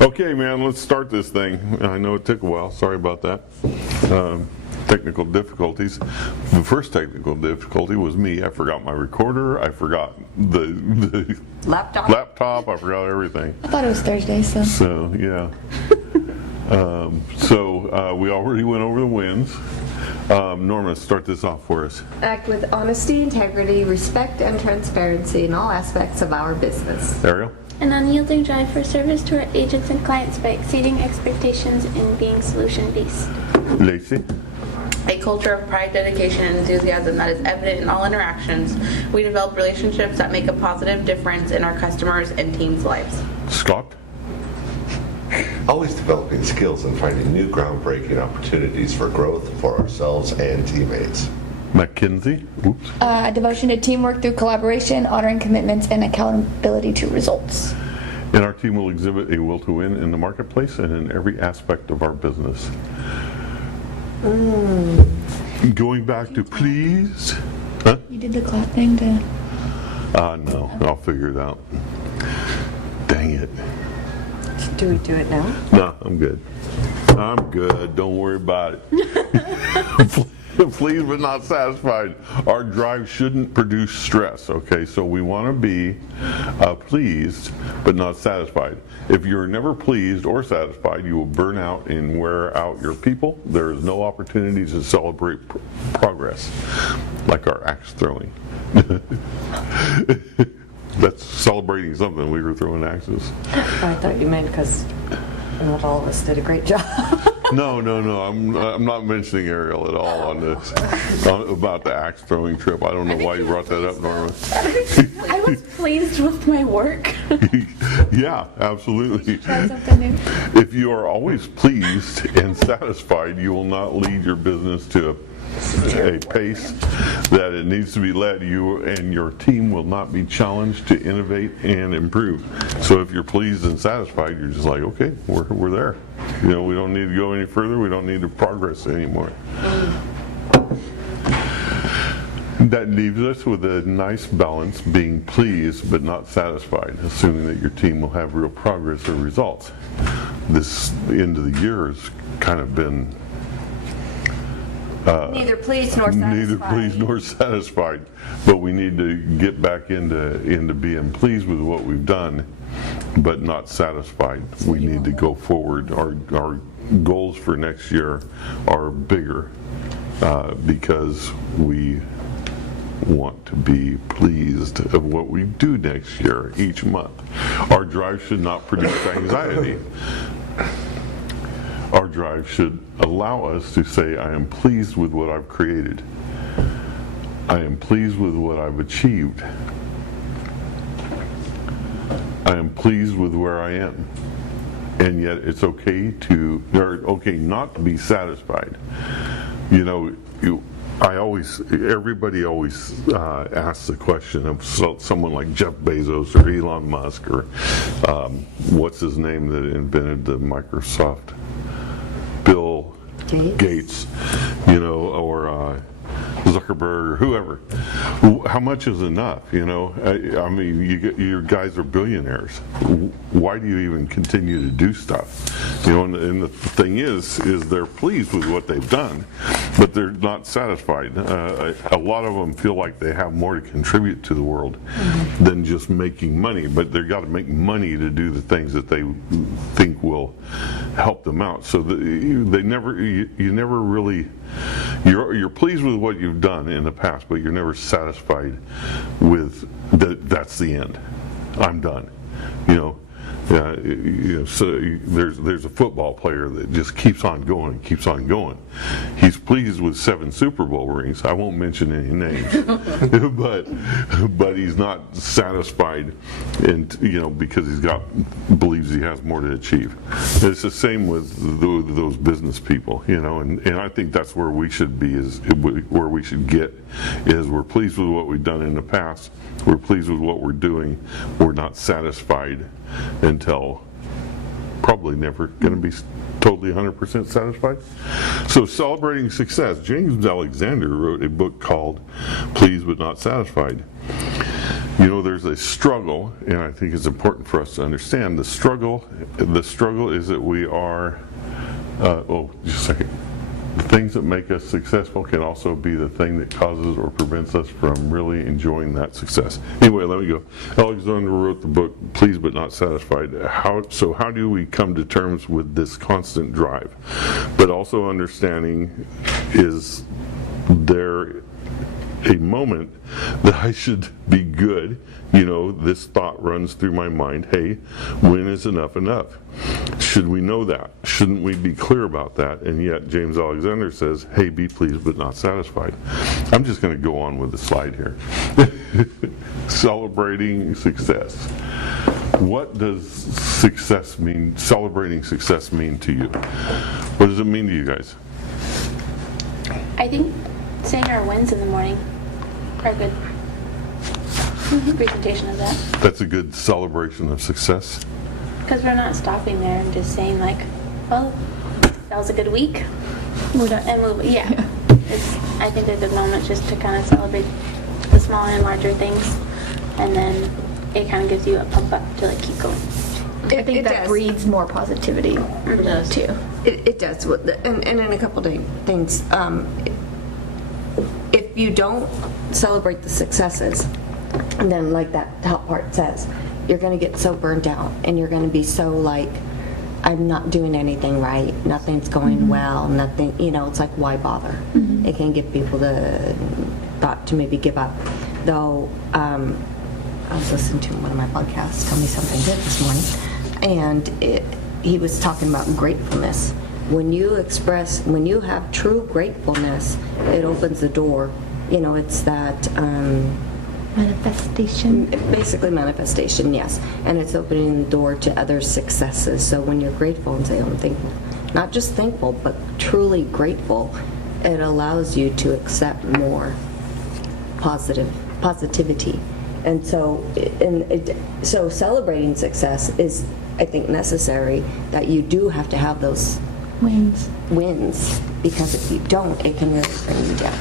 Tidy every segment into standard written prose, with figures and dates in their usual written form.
Okay, man, let's start this thing. I know it took a while. Sorry about that. Technical difficulties. The first technical difficulty was me. I forgot my recorder. I forgot the laptop. I forgot everything. I thought it was Thursday, so. So, yeah. We already went over the wins. Norma, start this off for us. Act with honesty, integrity, respect, and transparency in all aspects of our business. Ariel? An unyielding drive for service to our agents and clients by exceeding expectations and being solution-based. Lacey? A culture of pride, dedication, and enthusiasm that is evident in all interactions. We develop relationships that make a positive difference in our customers' and teams' lives. Scott? Always developing skills and finding new groundbreaking opportunities for growth for ourselves and teammates. Mackenzie? Oops. Devotion to teamwork through collaboration, honoring commitments, and accountability to results. And our team will exhibit a will to win in the marketplace and in every aspect of our business. Going back to please. Huh? You did the clap thing to... No, I'll figure it out. Dang it. Do we do it now? No, I'm good. I'm good. Don't worry about it. Pleased but not satisfied. Our drive shouldn't produce stress, okay? So we want to be pleased but not satisfied. If you're never pleased or satisfied, you will burn out and wear out your people. There is no opportunity to celebrate progress, like our axe throwing. That's celebrating something. We were throwing axes. I thought you meant because not all of us did a great job. No. I'm not mentioning Ariel at all on this about the axe throwing trip. I don't know why you brought that up, Norma. I was pleased with my work. Yeah, absolutely. Try something new. If you are always pleased and satisfied, you will not lead your business to a pace that it needs to be led. You and your team will not be challenged to innovate and improve. So if you're pleased and satisfied, you're just like, okay, we're there. You know, we don't need to go any further. We don't need to progress anymore. That leaves us with a nice balance, being pleased but not satisfied, assuming that your team will have real progress or results. This end of the year has kind of been Neither pleased nor satisfied. neither pleased nor satisfied, but we need to get back into being pleased with what we've done, but not satisfied. We need to go forward. Our goals for next year are bigger because we want to be pleased of what we do next year, each month. Our drive should not produce anxiety. Our drive should allow us to say, I am pleased with what I've created. I am pleased with what I've achieved. I am pleased with where I am. And yet it's okay not to be satisfied. You know, everybody always asks the question of someone like Jeff Bezos or Elon Musk or what's his name that invented the Microsoft? Bill Gates, you know, or Zuckerberg or whoever. How much is enough? You know, I mean, you guys are billionaires. Why do you even continue to do stuff? You know, and the thing is they're pleased with what they've done, but they're not satisfied. A lot of them feel like they have more to contribute to the world than just making money, but they've got to make money to do the things that they think will help them out. So you never really, you're pleased with what you've done in the past, but you're never satisfied with that's the end. I'm done. You know, so there's a football player that just keeps on going and keeps on going. He's pleased with 7 Super Bowl rings. I won't mention any names, but he's not satisfied, and because believes he has more to achieve. It's the same with those business people, and I think that's where we should be, is where we should get, is we're pleased with what we've done in the past. We're pleased with what we're doing. We're not satisfied until probably never going to be totally 100% satisfied. So celebrating success. James Alexander wrote a book called Pleased But Not Satisfied. There's a struggle, and I think it's important for us to understand the struggle. The struggle is that we are, just a second. The things that make us successful can also be the thing that causes or prevents us from really enjoying that success. Anyway, let me go. Alexander wrote the book, Pleased But Not Satisfied. How do we come to terms with this constant drive? But also understanding, is there a moment that I should be good? This thought runs through my mind, hey, when is enough enough? Should we know that? Shouldn't we be clear about that? And yet James Alexander says, hey, be pleased but not satisfied. I'm just going to go on with the slide here. Celebrating success. What does success mean, celebrating success mean to you? What does it mean to you guys? I think saying our wins in the morning are good. Presentation of that. That's a good celebration of success. Because we're not stopping there and just saying like, well, that was a good week. And move. Yeah. I think a good moment just to kind of celebrate the smaller and larger things, and then it kind of gives you a pump up to like keep going. I think that breeds more positivity too. It does. And in a couple of things, if you don't celebrate the successes, and then like that top part says, you're going to get so burnt out, and you're going to be so like, I'm not doing anything right, nothing's going well, nothing, it's like, why bother? It can give people the thought to maybe give up. Though, I was listening to one of my podcasts, Tell Me Something Good, this morning, and he was talking about gratefulness. When you have true gratefulness, it opens the door. It's that... Manifestation. Basically manifestation, yes. And it's opening the door to other successes. So when you're grateful and say, I'm thankful, not just thankful, but truly grateful, it allows you to accept more positivity. And so, so celebrating success is, I think, necessary, that you do have to have those wins. Because if you don't, it can really bring you down.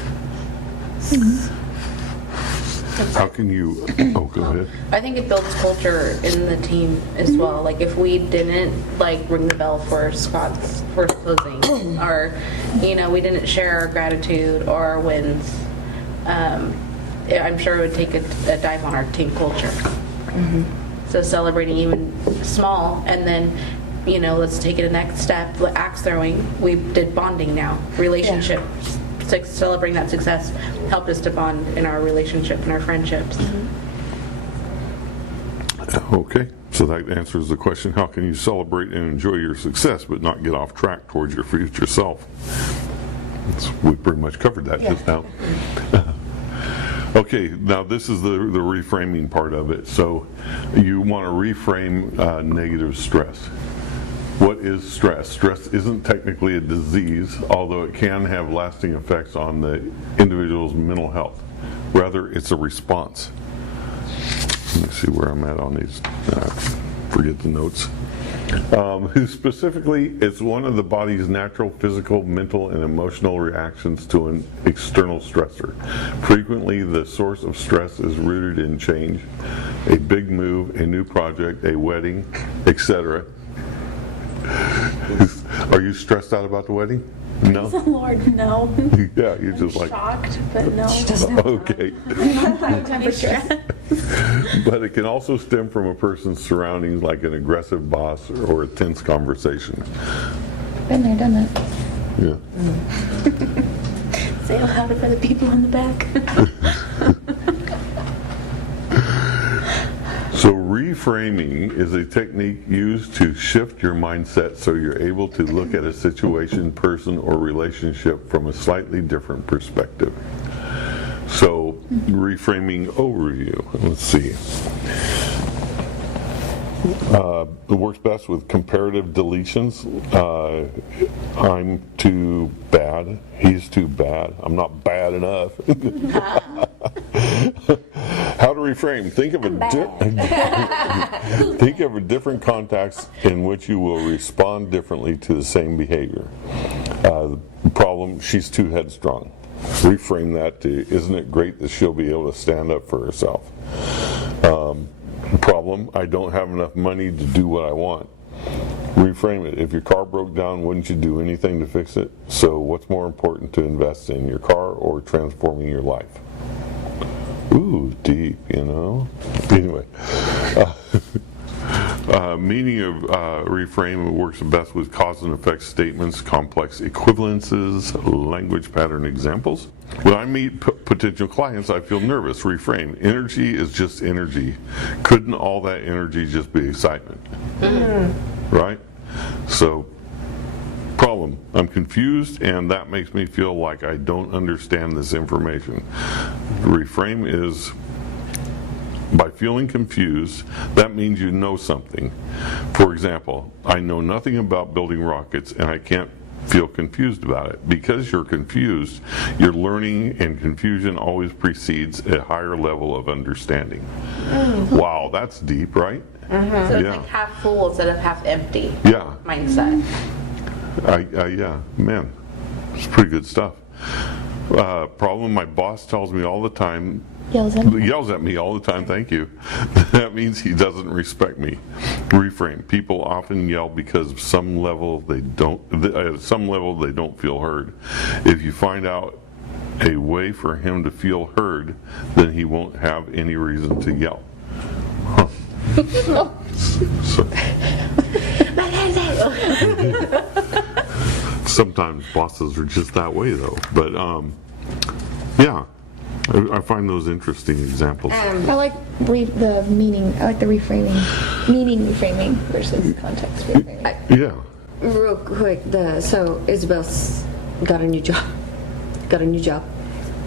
How can you, go ahead. I think it builds culture in the team as well. Like if we didn't ring the bell for Scott's first closing, or we didn't share our gratitude or our wins, I'm sure it would take a dive on our team culture. So celebrating even small, and then let's take it a next step. Axe throwing, we did bonding now, relationship. Celebrating that success helped us to bond in our relationship and our friendships. Okay, so that answers the question, how can you celebrate and enjoy your success but not get off track towards your future self? We pretty much covered that just now. Okay, now this is the reframing part of it. So you want to reframe negative stress. What is stress? Stress isn't technically a disease, although it can have lasting effects on the individual's mental health. Rather, it's a response. Let me see where I'm at on these. Forget the notes. Specifically, it's one of the body's natural physical, mental, and emotional reactions to an external stressor. Frequently, the source of stress is rooted in change, a big move, a new project, a wedding, etc. Are you stressed out about the wedding? No? Lord, no. Yeah, you're just like... shocked, but no. Okay. But it can also stem from a person's surroundings, like an aggressive boss or a tense conversation. Been there, done that. Yeah. Say it louder for the people in the back. So reframing is a technique used to shift your mindset so you're able to look at a situation, person, or relationship from a slightly different perspective. So reframing overview, let's see. It works best with comparative deletions. I'm too bad. He's too bad. I'm not bad enough. How to reframe? Think of a different context in which you will respond differently to the same behavior. Problem: she's too headstrong. Reframe that to, isn't it great that she'll be able to stand up for herself? Problem, I don't have enough money to do what I want. Reframe it. If your car broke down, wouldn't you do anything to fix it? So what's more important to invest in, your car or transforming your life? Ooh, deep, you know? Anyway. Meaning of reframe works best with cause and effect statements, complex equivalences, language pattern examples. When I meet potential clients, I feel nervous. Reframe. Energy is just energy. Couldn't all that energy just be excitement? Right? So, problem. I'm confused, and that makes me feel like I don't understand this information. Reframe is by feeling confused, that means you know something. For example, I know nothing about building rockets, and I can't feel confused about it. Because you're confused, you're learning, and confusion always precedes a higher level of understanding. Wow, that's deep, right? So it's like half full instead of half empty Yeah. mindset. Yeah, man, it's pretty good stuff. Problem, my boss tells me all the time, Yells at me. All the time, thank you. That means he doesn't respect me. Reframe. People often yell because at some level they don't feel heard. If you find out a way for him to feel heard, then he won't have any reason to yell. Huh. Sometimes bosses are just that way though, but yeah, I find those interesting examples. I like the meaning. I like the reframing. Meaning reframing versus context reframing. Yeah. Real quick, so Isabel's got a new job,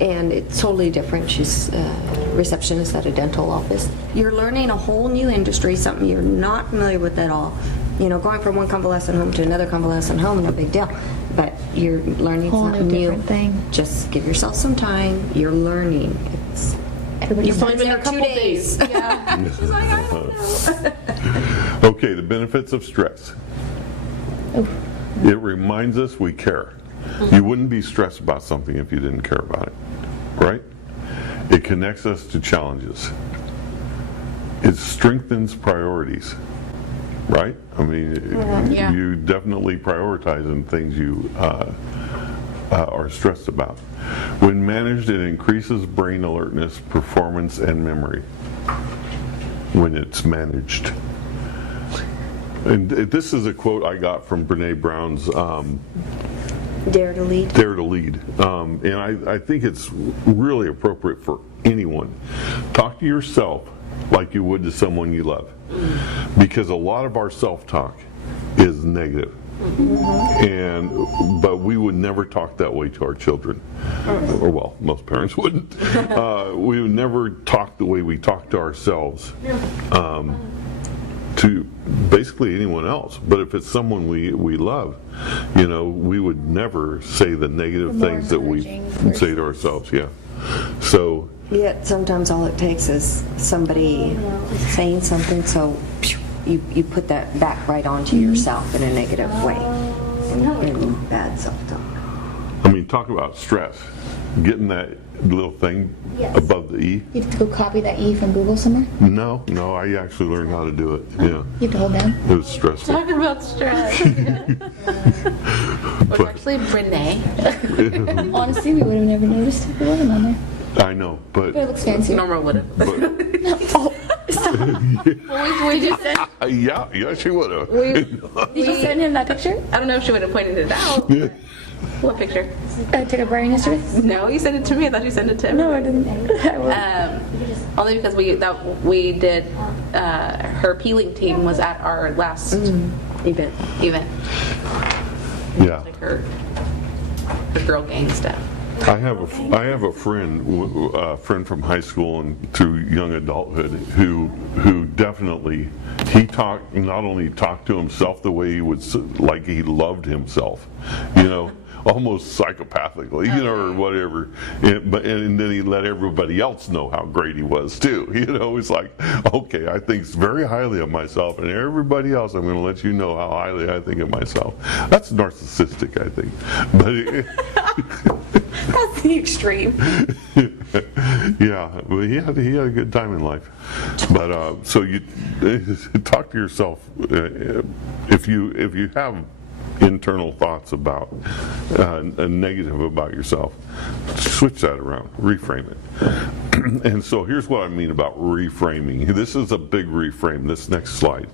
and it's totally different. She's a receptionist at a dental office. You're learning a whole new industry, something you're not familiar with at all. You know, going from one convalescent home to another convalescent home, no big deal. But you're learning Whole something new new. different thing. Just give yourself some time. You're learning. It's Everybody's You've only been there 2 days. Yeah. She's like, I don't know. Okay, the benefits of stress. It reminds us we care. You wouldn't be stressed about something if you didn't care about it, right? It connects us to challenges. It strengthens priorities, right? I mean, Yeah. you definitely prioritize in things you are stressed about. When managed, it increases brain alertness, performance, and memory. When it's managed. And this is a quote I got from Brene Brown's Dare to lead. Dare to Lead. And I think it's really appropriate for anyone. Talk to yourself like you would to someone you love. Because a lot of our self-talk is negative. But we would never talk that way to our children. Or well, most parents wouldn't. We would never talk the way we talk to ourselves. To basically anyone else. But if it's someone we love, you know, we would never say the negative More things that we encouraging say to ourselves. Yeah. So Yet sometimes all it takes is somebody saying something, so you put that back right onto yourself in a negative way, in bad self-talk. I mean, talk about stress. Getting that little thing Yes. above the E. You have to go copy that E from Google somewhere. No, I actually learned how to do it. Yeah. You have to hold down. It was stressful. Talking about stress. Was actually Brene. Honestly, we would have never noticed if it wasn't on there. I know, But it but looks fancier. Norma would have. Oh, We just sent, yeah, she would have. did you send him that picture? I don't know if she would have pointed it out. What picture? I took a Brian yesterday. No, you sent it to me. I thought you sent it to him. No, I didn't. I will. Only because we did her peeling team was at our last event. Yeah. Like her girl gang stuff. I have a friend from high school and through young adulthood who definitely not only talked to himself the way he would like he loved himself, you know, almost psychopathically, you know, or whatever. And then he let everybody else know how great he was too. You know, it's like, okay, I think very highly of myself, and everybody else, I'm going to let you know how highly I think of myself. That's narcissistic, I think. But That's the extreme. Yeah, well, he had a good time in life. But so you talk to yourself if you have internal thoughts about a negative about yourself, switch that around, reframe it. And so here's what I mean about reframing. This is a big reframe. This next slide.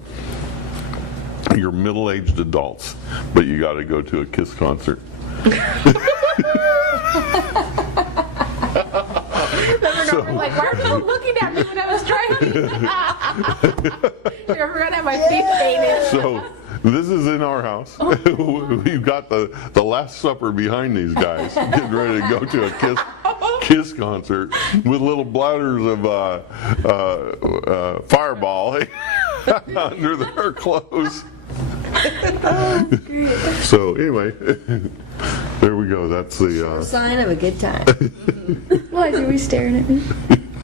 You're middle-aged adults, but you got to go to a KISS concert. Like, why are people looking at me when I was driving? You ever got my face painted? So this is in our house. We've got the Last Supper behind these guys, getting ready to go to a KISS concert with little bladders of Fireball under their clothes. So anyway, there we go. That's the Sign of a good time. Why are you staring at me?